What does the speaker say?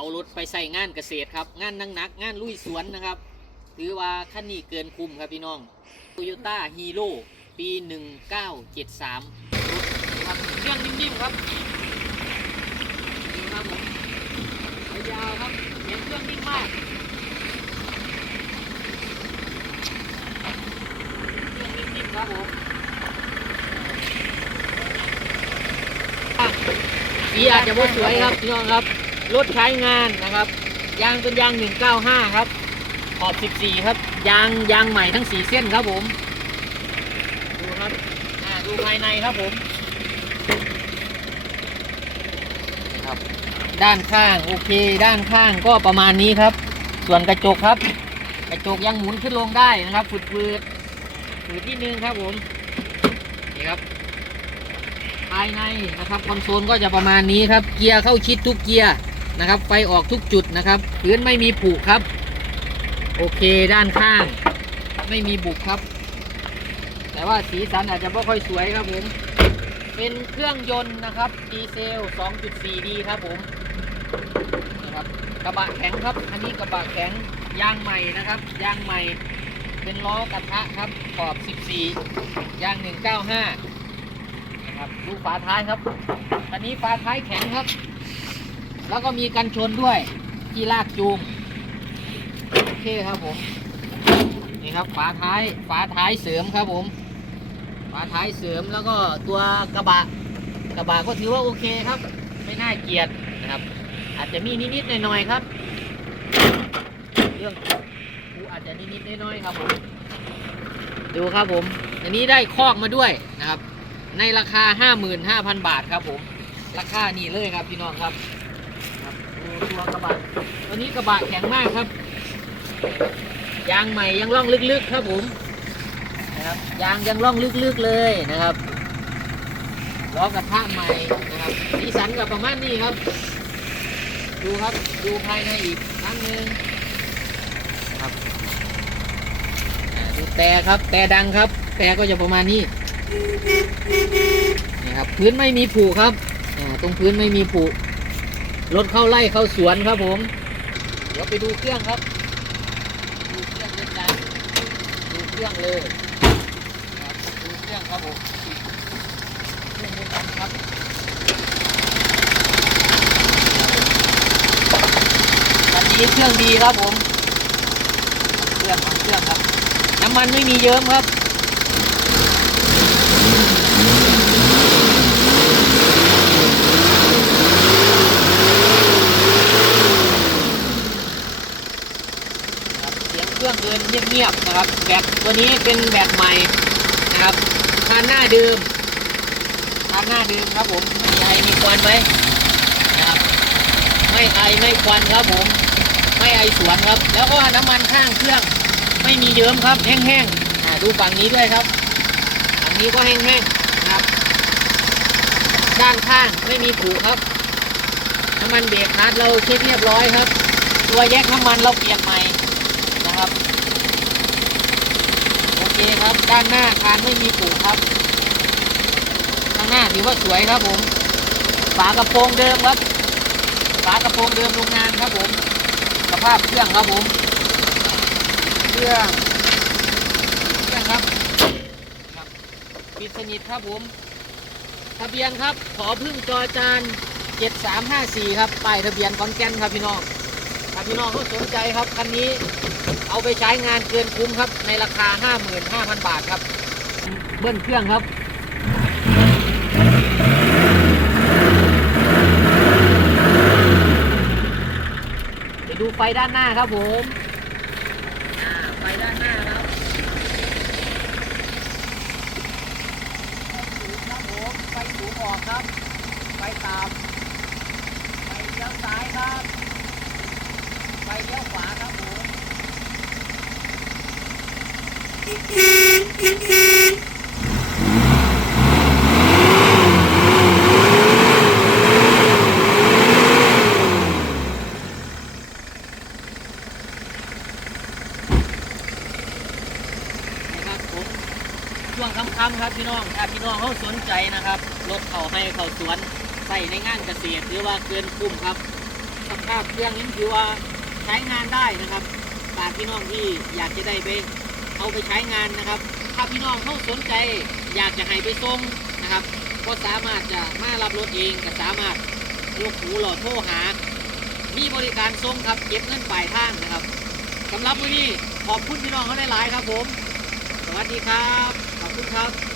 เอารถไปใส่งานเกษตรครับ งานหนักงานลุยสวนนะครับ ถือว่าคันนี้เกินคุ้มครับพี่น้อง Toyota Hero ปี 1973รถครับเครื่องนิ่มๆครับนี่ครับผมยาวครับเสียงเครื่องนิ่มมากเครื่องนิ่มๆครับผม สีอาจจะบ่สวยครับพี่น้องครับ รถใช้งานนะครับ ยางเป็นยาง 195 ครับ ขอบ 14 ครับ ยางยางใหม่ทั้ง 4 เส้นครับผม ดูครับดูภายในครับผมครับ ด้านข้างโอเค ด้านข้างก็ประมาณนี้ครับ ส่วนกระจกครับ กระจกยังหมุนขึ้นลงได้นะครับฝืดๆถือที่หนึ่งครับผมนี่ครับภายในนะครับคอนโซลก็จะประมาณนี้ครับ เกียร์เข้าชิดทุกเกียร์ นะครับ ไฟออกทุกจุดนะครับพื้นไม่มีผุครับ โอเคด้านข้าง ไม่มีบุกครับ แต่ว่าสีสันอาจจะไม่ค่อยสวยครับผม เป็นเครื่องยนต์นะครับดีเซล 2.4D ครับผมนะครับกระบะแข็งครับ อันนี้กระบะแข็งยางใหม่นะครับยางใหม่เป็นล้อกระทะครับขอบ 14ยาง 195 นะครับดูฝาท้ายครับอันนี้ฝาท้ายแข็งครับ แล้วก็มีกันชนด้วยที่ลากจูงโอเคครับผมนี่ครับฝาท้ายฝาท้ายเสริมครับผมฝาท้ายเสริมแล้วก็ตัวกระบะกระบะก็ถือว่าโอเคครับ ไม่น่าเกลียดนะครับ อาจจะมีนิดๆหน่อยๆครับ เรื่องกูอาจจะนิดๆน้อยๆครับผมดูครับผม อันนี้ได้คอกมาด้วยนะครับ ในราคา 55,000 บาทครับผม ราคานี่เลยครับพี่น้องครับ ตัวกระบะตัวนี้กระบะแข็งมากครับ ยางใหม่ยังล่องลึกๆครับผมนะครับยางยังล่องลึกๆเลยนะครับล้อกระทะใหม่นะครับสีสันกับประมาณนี้ครับ ดูครับดูภายในอีกครั้งหนึ่งครับดูแต่ครับแต่ดังครับ แต่ก็จะประมาณนี้นี่ครับพื้นไม่มีผุครับตรงพื้นไม่มีผุ รถเข้าไล่เข้าสวนครับผม เดี๋ยวไปดูเครื่องครับ ดูเครื่องด้วยกันดูเครื่องเลยดูเครื่องครับผมเครื่องด้วยกันครับคันนี้เครื่องดีครับผม เครื่องของเครื่องครับ น้ำมันไม่มีเยิ้มครับ นะครับ เครื่องเดินเงียบๆนะครับ แบตตัวนี้เป็นแบตใหม่นะครับทานหน้าเดิมทานหน้าเดิมครับผมไม่มีไอมีควันไหมนะครับไม่ไอไม่ควันครับผม ไม่ไอสวนครับ แล้วก็น้ำมันข้างเครื่อง ไม่มีเยิ้มครับแห้งๆดูฝั่งนี้ด้วยครับฝั่งนี้ก็แห้งๆนะครับ ด้านข้างไม่มีผุครับน้ำมันเบรกฮาร์ดเราเช็คเรียบร้อยครับ ตัวแยกน้ำมันเราเปลี่ยนใหม่นะครับ โอเคครับ ด้านหน้าคานไม่มีผุครับข้างหน้าถือว่าสวยครับผมฝากระโปรงเดิมครับฝากระโปรงเดิมโรงงานครับผมสภาพเครื่องครับผมเครื่องเครื่องครับครับปิดสนิทครับผมทะเบียนครับ ขอพึ่งจอจาน7354 ครับป้ายทะเบียนขอนแก่นครับพี่น้องถ้าพี่น้องเขาสนใจครับคันนี้ เอาไปใช้งานเกินคุ้มครับ ในราคา 55,000 บาทครับ เบิ้ลเครื่องครับไปดูไฟด้านหน้าครับผมอ่าไฟด้านหน้าครับสูงครับผมไฟสูงออกครับ ไฟต่ำไฟเลี้ยวซ้ายครับ ไฟเลี้ยวขวาครับผม นะครับผมช่วงค่ำๆครับพี่น้องถ้าพี่น้องเขาสนใจนะครับรถเขาให้เขาสวนใส่ในงานเกษตรหรือว่าเกินคุ้มครับสภาพเครื่องยังถือว่าใช้งานได้นะครับฝากพี่น้องที่อยากจะได้ไป เอาไปใช้งานนะครับ ถ้าพี่น้องเขาสนใจอยากจะให้ไปส่งนะครับ ก็สามารถจะมารับรถเองก็สามารถยกหูหลอดโทรหา มีบริการส่งครับเก็บเงินปลายทางนะครับสำหรับวันนี้ขอบคุณพี่น้องเขาหลายๆครับผม สวัสดีครับ ขอบคุณครับ